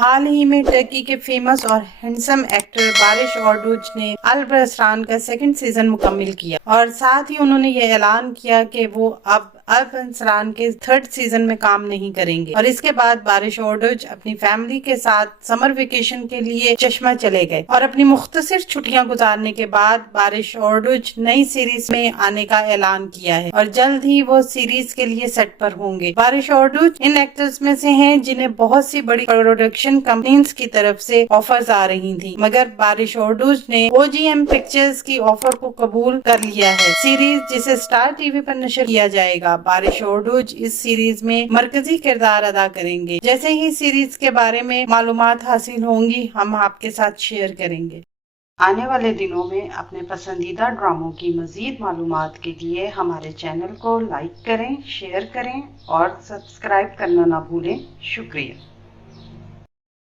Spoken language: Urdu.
حال ہی میں ٹرکی کے فیمس اور ہینڈسم ایکٹر بارش اوردوچ نے البرسران کا سیکنڈ سیزن مکمل کیا اور ساتھ ہی انہوں نے یہ اعلان کیا کہ وہ اب البرسران کے تھرڈ سیزن میں کام نہیں کریں گے، اور اس کے بعد بارش اوردوچ اپنی فیملی کے ساتھ سمر ویکیشن کے لیے چشمہ چلے گئے، اور اپنی مختصر چھٹیاں گزارنے کے بعد بارش اوردوچ نئی سیریز میں آنے کا اعلان کیا ہے اور جلد ہی وہ سیریز کے لیے سیٹ پر ہوں گے۔ بارش اوردوچ ان ایکٹرز میں سے ہیں جنہیں بہت سی بڑی پروڈکشن کمپنیز کی طرف سے آفرز آ رہی تھیں، مگر بارش اوردوچ نے OGM پکچرز کی آفر کو قبول کر لیا ہے۔ سیریز جسے اسٹار ٹی وی پر نشر کیا جائے گا، بارش اوردوچ اس سیریز میں مرکزی کردار ادا کریں گے۔ جیسے ہی سیریز کے بارے میں معلومات حاصل ہوں گی ہم آپ کے ساتھ شیئر کریں گے۔ آنے والے دنوں میں اپنے پسندیدہ ڈراموں کی مزید معلومات کے لیے ہمارے چینل کو لائک کریں، شیئر کریں اور سبسکرائب کرنا نہ بھولیں۔ شکریہ۔